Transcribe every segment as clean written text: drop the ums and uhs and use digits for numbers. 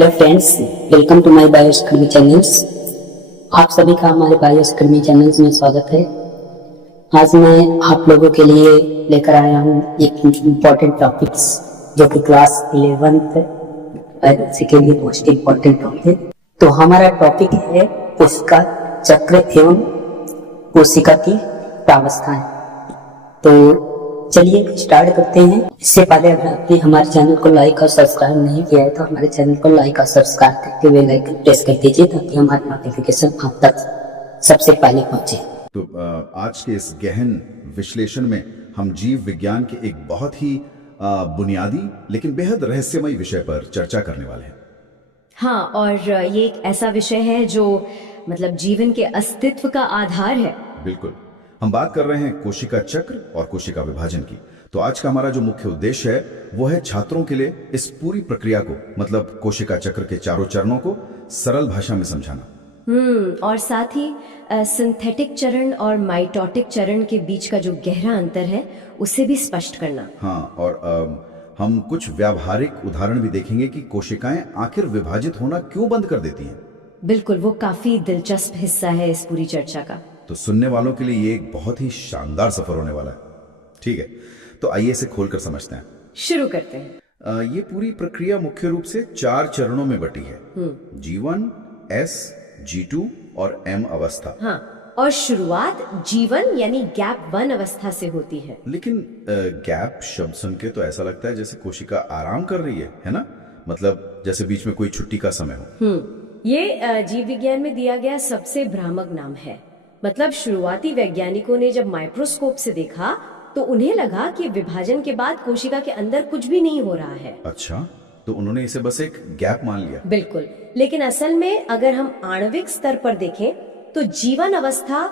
Hello friends, welcome to my Bios Academy channels. आप सभी का हमारे बायोस अकेडमी चैनल्स में स्वागत है। आज मैं आप लोगों के लिए लेकर आया हूँ एक इम्पोर्टेंट टॉपिक्स जो कि क्लास 11th बायोलॉजी के लिए मोस्ट इम्पोर्टेंट टॉपिक है। तो हमारा टॉपिक है कोशिका चक्र एवं कोशिका की प्रावस्थाएं। तो चलिए स्टार्ट करते हैं। इससे पहले अगर आपने हमारे चैनल को लाइक और सब्सक्राइब नहीं किया है तो हमारे चैनल को लाइक और सब्सक्राइब करके बेल आइकन प्रेस कर दीजिए ताकि हमारी नोटिफिकेशन आप तक सबसे पहले पहुंचे। तो आज के इस गहन विश्लेषण में हम जीव विज्ञान के एक बहुत ही बुनियादी लेकिन बेहद रहस्यमय विषय पर चर्चा करने वाले हैं। हाँ, और ये एक ऐसा विषय है जो मतलब जीवन के अस्तित्व का आधार है। बिल्कुल, हम बात कर रहे हैं कोशिका चक्र और कोशिका विभाजन की। तो आज का हमारा जो मुख्य उद्देश्य है वो है छात्रों के लिए इस पूरी प्रक्रिया को, मतलब कोशिका चक्र के चारों चरणों को सरल भाषा में समझाना। और साथ ही सिंथेटिक चरण और माइटोटिक चरण के बीच का जो गहरा अंतर है उसे भी स्पष्ट करना। हाँ, और हम कुछ व्यावहारिक उदाहरण भी देखेंगे कि कोशिकाएं आखिर विभाजित होना क्यों बंद कर देती हैं। बिल्कुल, वो काफी दिलचस्प हिस्सा है इस पूरी चर्चा का। तो सुनने वालों के लिए ये एक बहुत ही शानदार सफर होने वाला है। ठीक है, तो आइए इसे खोलकर समझते हैं। शुरू करते हैं। ये पूरी प्रक्रिया मुख्य रूप से 4 चरणों में बटी है। G1, S, G2 और M अवस्था। हाँ, और शुरुआत जीवन यानी गैप 1 अवस्था से होती है। लेकिन गैप शब्द सुन के तो ऐसा लगता है जैसे कोशिका आराम कर रही है ना? मतलब जैसे बीच में कोई छुट्टी का समय हो। ये जीव विज्ञान में दिया गया सबसे भ्रामक नाम है। मतलब शुरुआती वैज्ञानिकों ने जब माइक्रोस्कोप से देखा तो उन्हें लगा कि विभाजन के बाद कोशिका के अंदर कुछ भी नहीं हो रहा है। अच्छा, तो उन्होंने इसे बस एक गैप मान लिया। बिल्कुल, लेकिन असल में अगर हम आणविक स्तर पर देखें तो जीवन अवस्था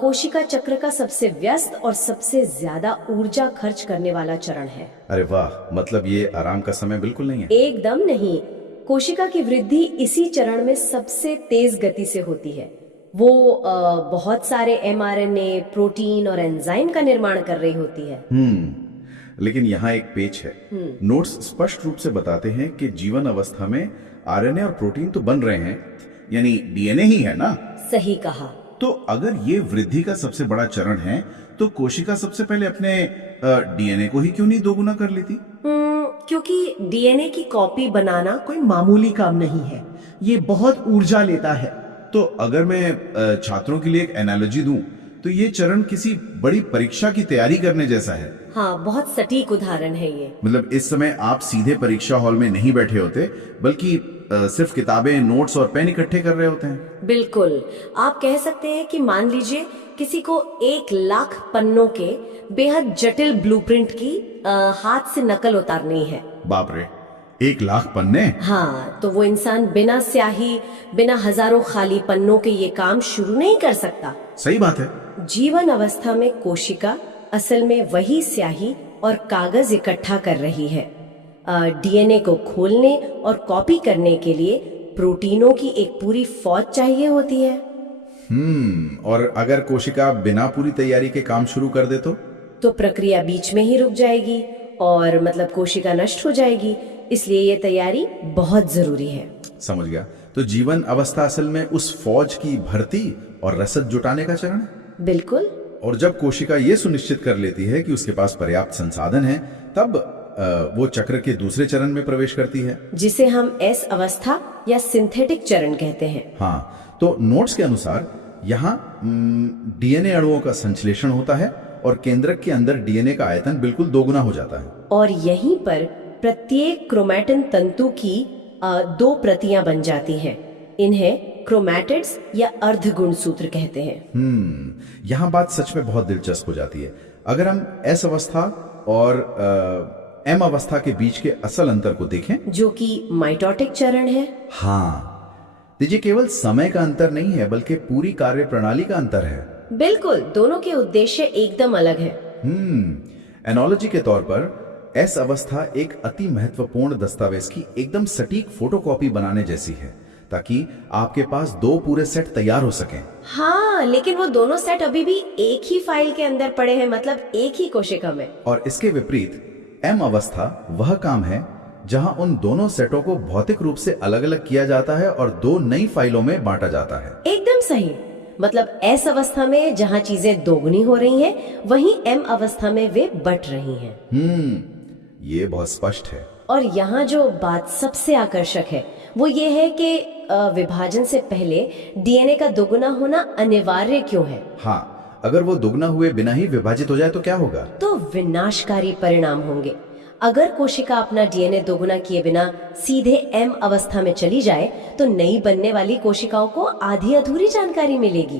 कोशिका चक्र का सबसे व्यस्त और सबसे ज्यादा ऊर्जा खर्च करने वाला चरण है। अरे वाह, मतलब ये आराम का समय बिल्कुल नहीं है। एकदम नहीं। कोशिका की वृद्धि इसी चरण में सबसे तेज गति से होती है। वो बहुत सारे mRNA, प्रोटीन और एंजाइम का निर्माण कर रही होती है। लेकिन यहाँ एक पेच है। नोट्स स्पष्ट रूप से बताते हैं कि जीवन अवस्था में आरएनए और प्रोटीन तो बन रहे हैं, यानी डीएनए ही है ना? सही कहा। तो अगर ये वृद्धि का सबसे बड़ा चरण है तो कोशिका सबसे पहले अपने डीएनए को ही क्यों नहीं दोगुना कर लेती? क्योंकि डीएनए की कॉपी बनाना कोई मामूली काम नहीं है। ये बहुत ऊर्जा लेता है। तो अगर मैं छात्रों के लिए एक एनालॉजी दूं तो ये चरण किसी बड़ी परीक्षा की तैयारी करने जैसा है। हाँ, बहुत सटीक उदाहरण है ये। मतलब इस समय आप सीधे परीक्षा हॉल में नहीं बैठे होते, बल्कि सिर्फ किताबें, नोट्स और पेन इकट्ठे कर रहे होते हैं। बिल्कुल, आप कह सकते हैं कि मान लीजिए किसी को 1,00,000 पन्नों के बेहद जटिल ब्लूप्रिंट की हाथ से नकल उतारनी है। बाप रे, 1,00,000 पन्ने? हाँ, तो वो इंसान बिना स्याही, बिना हजारों खाली पन्नों के ये काम शुरू नहीं कर सकता। सही बात है। जीवन अवस्था में कोशिका असल में वही स्याही और कागज इकट्ठा कर रही है। डीएनए को खोलने और कॉपी करने के लिए प्रोटीनों की एक पूरी फौज चाहिए होती है। और अगर कोशिका बिना पूरी तैयारी के काम शुरू कर दे तो प्रक्रिया बीच में ही रुक जाएगी और मतलब कोशिका नष्ट हो जाएगी। इसलिए ये तैयारी बहुत जरूरी है। समझ गया। तो जीवन अवस्था असल में उस फौज की भर्ती और रसद जुटाने का चरण है। बिल्कुल। और जब कोशिका ये सुनिश्चित कर लेती है कि उसके पास पर्याप्त संसाधन है, तब वो चक्र के दूसरे चरण में प्रवेश करती है, जिसे हम एस अवस्था या सिंथेटिक चरण कहते हैं। हाँ, तो नोट्स के अनुसार यहाँ डीएनए अणुओं का संश्लेषण होता है और केंद्रक के अंदर डीएनए का आयतन बिल्कुल दोगुना हो जाता है। और यहीं पर प्रत्येक क्रोमैटिन तंतु की 2 प्रतियां बन जाती हैं। इन्हें क्रोमैटिड्स या अर्धगुणसूत्र कहते हैं। यहाँ बात सच में बहुत दिलचस्प हो जाती है। अगर हम एस अवस्था और एम अवस्था के बीच के असल अंतर को देखें, जो कि माइटोटिक चरण है। हाँ, देखिए, केवल समय का अंतर नहीं है बल्कि पूरी कार्य प्रणाली का अंतर है। बिल्कुल, दोनों के उद्देश्य एकदम अलग है। एनोलॉजी के तौर पर एस अवस्था एक अति महत्वपूर्ण दस्तावेज की एकदम सटीक फोटोकॉपी बनाने जैसी है, ताकि आपके पास 2 पूरे सेट तैयार हो सकें। हाँ, लेकिन वो दोनों सेट अभी भी एक ही फाइल के अंदर पड़े हैं, मतलब एक ही कोशिका में। और इसके विपरीत एम अवस्था वह काम है जहां उन दोनों सेटों को भौतिक रूप से अलग अलग किया जाता है और दो नई फाइलों में बांटा जाता है। एकदम सही। मतलब एस अवस्था में जहाँ चीजें दोगुनी हो रही हैं, वहीं एम अवस्था में वे बट रही हैं। ये बहुत स्पष्ट है। और यहाँ जो बात सबसे आकर्षक है वो ये है कि विभाजन से पहले डीएनए का दोगुना होना अनिवार्य क्यों है? हाँ, अगर वो दुगना हुए बिना ही विभाजित हो जाए तो क्या होगा? तो विनाशकारी परिणाम होंगे। अगर कोशिका अपना डीएनए दोगुना किए बिना सीधे एम अवस्था में चली जाए तो नई बनने वाली कोशिकाओं को आधी अधूरी जानकारी मिलेगी।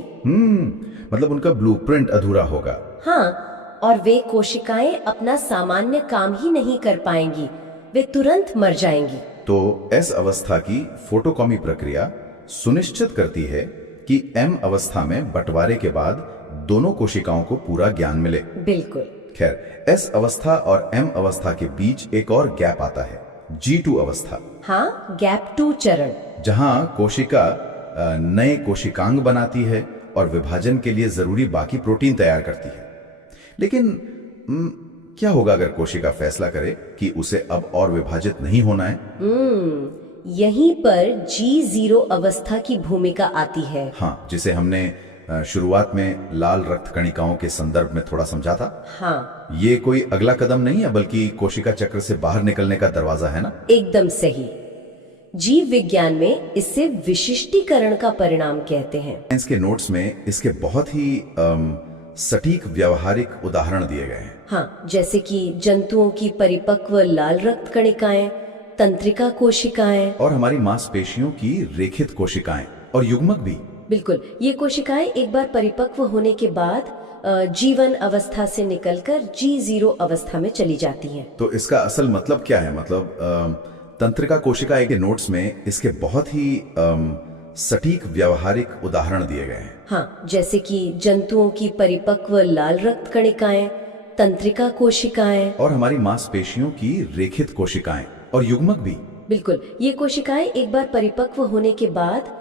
मतलब उनका ब्लूप्रिंट अधूरा होगा। हाँ, और वे कोशिकाएं अपना सामान्य काम ही नहीं कर पाएंगी, वे तुरंत मर जाएंगी। तो एस अवस्था की फोटोकॉपी प्रक्रिया सुनिश्चित करती है कि एम अवस्था में बंटवारे के बाद दोनों कोशिकाओं को पूरा ज्ञान मिले। बिल्कुल। खैर, एस अवस्था और एम अवस्था के बीच एक और गैप आता है, G2 अवस्था। हाँ, गैप 2 चरण, जहां कोशिका नए कोशिकांग बनाती है और विभाजन के लिए जरूरी बाकी प्रोटीन तैयार करती है। लेकिन क्या होगा अगर कोशिका फैसला करे कि उसे अब और विभाजित नहीं होना है? यहीं पर G0 अवस्था की भूमिका आती है। हाँ, जिसे हमने शुरुआत में लाल रक्त कणिकाओं के संदर्भ में थोड़ा समझा था। हाँ, ये कोई अगला कदम नहीं है, बल्कि कोशिका चक्र से बाहर निकलने का दरवाजा है ना? एकदम सही। जीव विज्ञान में इसे विशिष्टीकरण का परिणाम कहते हैं। इसके नोट्स में इसके बहुत ही सटीक व्यवहारिक उदाहरण दिए गए हैं। हाँ, जैसे कि जंतुओं की परिपक्व लाल रक्त कणिकाएं, तंत्रिका कोशिकाएं और हमारी मांसपेशियों की रेखित कोशिकाएं और युग्मक भी। बिल्कुल, ये कोशिकाएं एक बार परिपक्व होने के बाद G1 अवस्था से निकलकर G0 अवस्था में चली जाती हैं। तो इसका असल मतलब क्या है? मतलब तंत्रिका कोशिका के नोट्स में इसके बहुत ही सटीक व्यवहारिक उदाहरण दिए गए हैं। हाँ, जैसे कि जंतुओं की परिपक्व लाल रक्त कणिकाएं, तंत्रिका कोशिकाएं और हमारी मांसपेशियों की रेखित कोशिकाएं और युग्मक भी। बिल्कुल, ये कोशिकाएं एक बार परिपक्व होने के बाद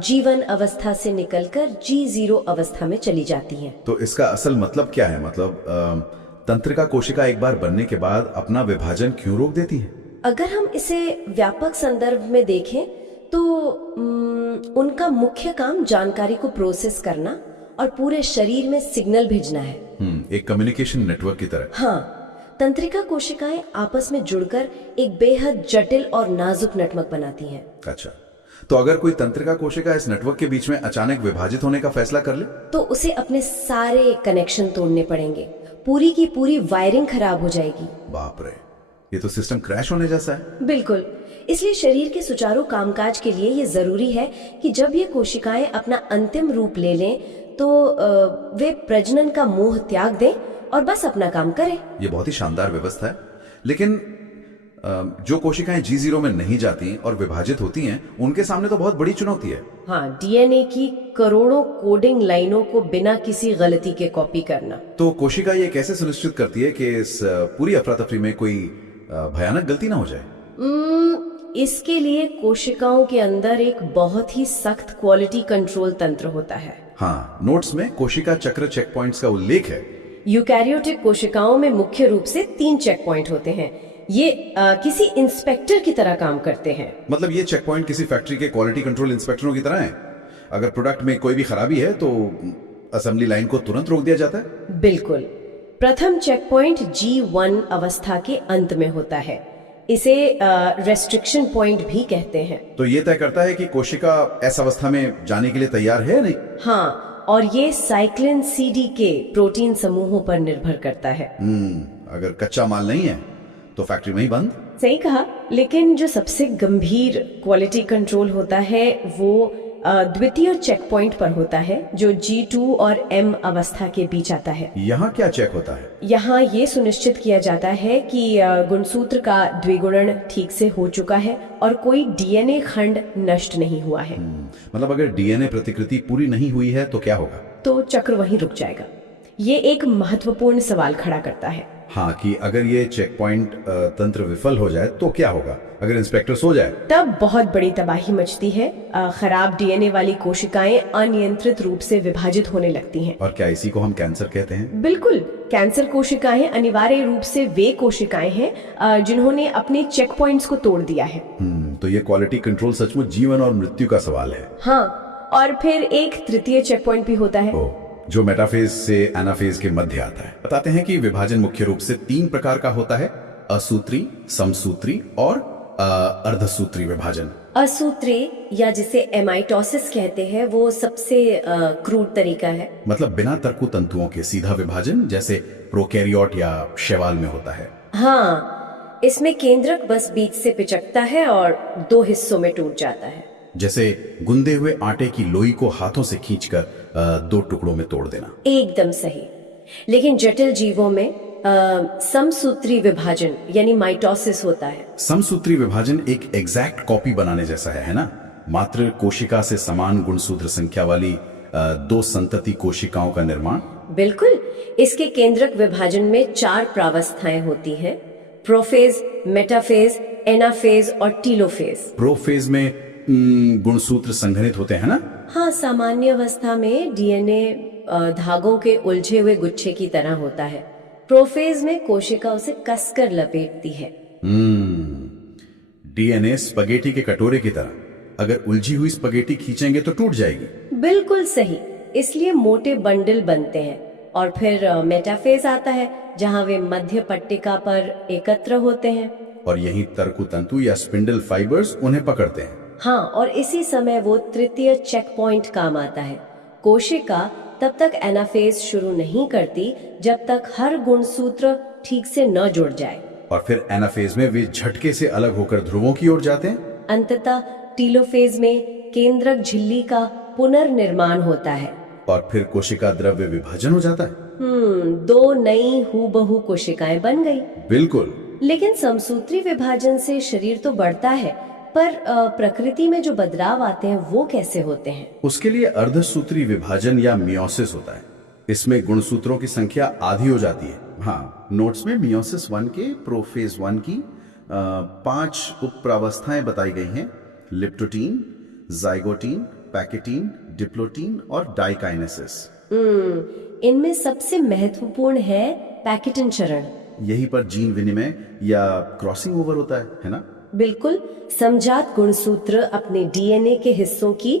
G1 अवस्था से निकलकर G0 अवस्था में चली जाती हैं। तो इसका असल मतलब क्या है? मतलब तंत्रिका कोशिका एक बार बनने के बाद अपना विभाजन क्यों रोक देती है? अगर हम इसे व्यापक संदर्भ में देखें तो उनका मुख्य काम जानकारी को प्रोसेस करना और पूरे शरीर में सिग्नल भेजना है। एक कम्युनिकेशन नेटवर्क की तरह। हाँ, तंत्रिका कोशिकाएं आपस में जुड़कर एक बेहद जटिल और नाजुक नेटवर्क बनाती हैं। अच्छा, तो अगर कोई तंत्रिका कोशिका इस नेटवर्क के बीच में अचानक विभाजित होने का फैसला कर ले तो उसे अपने सारे कनेक्शन तोड़ने पड़ेंगे, पूरी की पूरी वायरिंग खराब हो जाएगी। बाप रे, ये तो सिस्टम क्रैश होने जैसा है। बिल्कुल, इसलिए शरीर के सुचारू कामकाज के लिए ये जरूरी है कि जब ये कोशिकाएं अपना अंतिम रूप ले लें तो वे प्रजनन का मोह त्याग दें और बस अपना काम करें। ये बहुत ही शानदार व्यवस्था है। लेकिन जो कोशिकाएं G0 में नहीं जाती और विभाजित होती हैं, उनके सामने तो बहुत बड़ी चुनौती है। हाँ, डीएनए की करोड़ों कोडिंग लाइनों को बिना किसी गलती के कॉपी करना। तो कोशिका ये कैसे सुनिश्चित करती है कि इस पूरी अफरा तफरी में कोई भयानक गलती ना हो जाए? इसके लिए कोशिकाओं के अंदर एक बहुत ही सख्त क्वालिटी कंट्रोल तंत्र होता है। हाँ, नोट्स में कोशिका चक्र चेक पॉइंट्स का उल्लेख है। यूकैरियोटिक कोशिकाओं में मुख्य रूप से 3 चेक पॉइंट होते हैं। ये किसी इंस्पेक्टर की तरह काम करते हैं। मतलब ये चेक पॉइंट किसी फैक्ट्री के क्वालिटी कंट्रोल इंस्पेक्टरों की तरह है। अगर प्रोडक्ट में कोई भी खराबी है तो असेंबली लाइन को तुरंत रोक दिया जाता है। बिल्कुल, प्रथम चेक पॉइंट G1 अवस्था के अंत में होता है। इसे रेस्ट्रिक्शन पॉइंट भी कहते हैं। तो ये तय करता है कि कोशिका एस अवस्था में जाने के लिए तैयार है या नहीं? हाँ, और ये साइक्लिन CD के प्रोटीन समूहों पर निर्भर करता है। अगर कच्चा माल नहीं है तो फैक्ट्री में ही बंद। सही कहा, लेकिन जो सबसे गंभीर क्वालिटी कंट्रोल होता है वो द्वितीय चेक पॉइंट पर होता है, जो G2 और M अवस्था के बीच आता है। यहाँ क्या चेक होता है? यहाँ ये सुनिश्चित किया जाता है कि गुणसूत्र का द्विगुणन ठीक से हो चुका है और कोई डीएनए खंड नष्ट नहीं हुआ है। मतलब अगर डीएनए प्रतिकृति पूरी नहीं हुई है तो क्या होगा? तो चक्र वहीं रुक जाएगा। ये एक महत्वपूर्ण सवाल खड़ा करता है। हाँ, कि अगर ये चेक पॉइंट तंत्र विफल हो जाए तो क्या होगा? अगर इंस्पेक्टर सो जाए? तब बहुत बड़ी तबाही मचती है। खराब डीएनए वाली कोशिकाएं अनियंत्रित रूप से विभाजित होने लगती हैं। और क्या इसी को हम कैंसर कहते हैं? बिल्कुल, कैंसर कोशिकाएं अनिवार्य रूप से वे कोशिकाएं हैं जिन्होंने अपने चेक पॉइंट्स को तोड़ दिया है। तो ये क्वालिटी कंट्रोल सचमुच जीवन और मृत्यु का सवाल है। हाँ, और फिर एक तृतीय चेक पॉइंट भी होता है। जो मेटाफेज से एनाफेज के मध्य आता है। बताते हैं कि विभाजन मुख्य रूप से 3 प्रकार का होता है: असूत्री, समसूत्री और अर्धसूत्री विभाजन। असूत्री या जिसे एमाइटोसिस कहते हैं वो सबसे क्रूर तरीका है। मतलब बिना तर्कु तंतुओं के सीधा विभाजन, जैसे प्रोकैरियोट या शैवाल में होता है। हाँ, इसमें केंद्रक बस बीच से पिचकता है और 2 हिस्सों में टूट जाता है। जैसे गुंदे हुए आटे की लोई को हाथों से खींचकर 2 टुकड़ों में तोड़ देना। एकदम सही। लेकिन जटिल जीवों में समसूत्री विभाजन यानी माइटोसिस होता है। समसूत्री विभाजन एक एग्जैक्ट कॉपी बनाने जैसा है ना? मात्र कोशिका से समान गुणसूत्र संख्या वाली 2 संतति कोशिकाओं का निर्माण। बिल्कुल, इसके केंद्रक विभाजन में 4 प्रावस्थाएं होती हैं: प्रोफेज, मेटाफेज, एनाफेज और टीलोफेज। प्रोफेज में गुणसूत्र संघनित होते हैं ना? हाँ, सामान्य अवस्था में डीएनए धागों के उलझे हुए गुच्छे की तरह होता है। प्रोफेज में कोशिका उसे कसकर लपेटती है। डीएनए स्पगेटी के कटोरे की तरह। अगर उलझी हुई स्पगेटी खींचेंगे तो टूट जाएगी। बिल्कुल सही, इसलिए मोटे बंडल बनते हैं। और फिर मेटाफेज आता है जहां वे मध्य पट्टिका पर एकत्र होते हैं। और यही तर्कु तंतु या स्पिंडल फाइबर्स उन्हें पकड़ते हैं। हाँ, और इसी समय वो तृतीय चेक पॉइंट काम आता है। कोशिका तब तक एनाफेज शुरू नहीं करती जब तक हर गुणसूत्र ठीक से न जुड़ जाए। और फिर एनाफेज में वे झटके से अलग होकर ध्रुवों की ओर जाते हैं। अंततः टीलोफेज में केंद्रक झिल्ली का पुनर्निर्माण होता है। और फिर कोशिका द्रव्य विभाजन हो जाता है। 2 नई हूबहू कोशिकाएं बन गई। बिल्कुल। लेकिन समसूत्री विभाजन से शरीर तो बढ़ता है, पर प्रकृति में जो बदलाव आते हैं वो कैसे होते हैं? उसके लिए अर्धसूत्री विभाजन या मियोसिस होता है। इसमें गुणसूत्रों की संख्या आधी हो जाती है। हाँ, नोट्स में मियोसिस 1 के प्रोफेज 1 की 5 उप प्रावस्थाएं बताई गई हैं: लिप्टोटीन, जाइगोटीन, पैकेटीन, डिप्लोटीन और डाइकाइनेसिस। इनमें सबसे महत्वपूर्ण है पैकेटिन चरण। यही पर जीन विनिमय या क्रॉसिंग ओवर होता है ना? बिल्कुल, समजात गुणसूत्र अपने डीएनए के हिस्सों की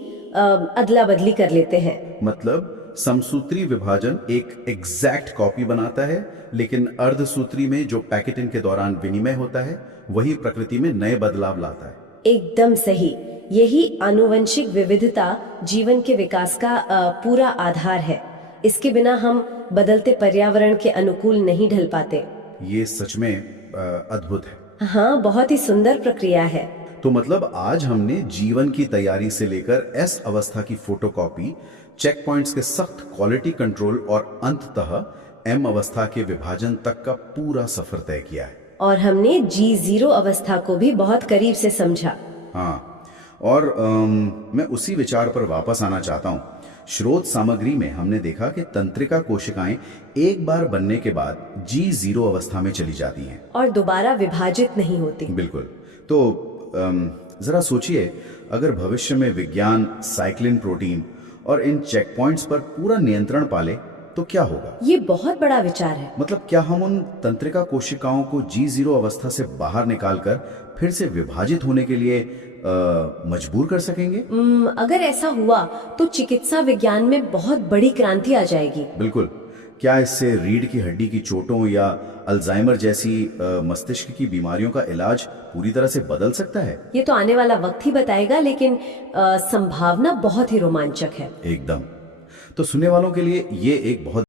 अदला बदली कर लेते हैं। मतलब समसूत्री विभाजन एक एग्जैक्ट कॉपी बनाता है, लेकिन अर्धसूत्री में जो पैकेटिन के दौरान विनिमय होता है वही प्रकृति में नए बदलाव लाता है। एकदम सही। यही आनुवंशिक विविधता जीवन के विकास का पूरा आधार है। इसके बिना हम बदलते पर्यावरण के अनुकूल नहीं ढल पाते। ये सच में अद्भुत है। हाँ, बहुत ही सुंदर प्रक्रिया है। तो मतलब आज हमने जीवन की तैयारी से लेकर एस अवस्था की फोटोकॉपी, चेक पॉइंट्स के सख्त क्वालिटी कंट्रोल और अंततः एम अवस्था के विभाजन तक का पूरा सफर तय किया है। और हमने G0 अवस्था को भी बहुत करीब से समझा। हाँ, और मैं उसी विचार पर वापस आना चाहता हूँ। स्रोत सामग्री में हमने देखा कि तंत्रिका कोशिकाएं एक बार बनने के बाद G0 अवस्था में चली जाती हैं और दोबारा विभाजित नहीं होती। बिल्कुल। तो जरा सोचिए, अगर भविष्य में विज्ञान साइक्लिन प्रोटीन और इन चेक पॉइंट्स पर पूरा नियंत्रण पाले तो क्या होगा? ये बहुत बड़ा विचार है। मतलब क्या हम उन तंत्रिका कोशिकाओं को G0 अवस्था से बाहर निकालकर फिर से विभाजित होने के लिए मजबूर कर सकेंगे? अगर ऐसा हुआ तो चिकित्सा विज्ञान में बहुत बड़ी क्रांति आ जाएगी। बिल्कुल। क्या इससे रीढ़ की हड्डी की चोटों या अल्जाइमर जैसी मस्तिष्क की बीमारियों का इलाज पूरी तरह से बदल सकता है? ये तो आने वाला वक्त ही बताएगा, लेकिन संभावना बहुत ही रोमांचक है। एकदम। तो सुनने वालों के लिए ये एक बहुत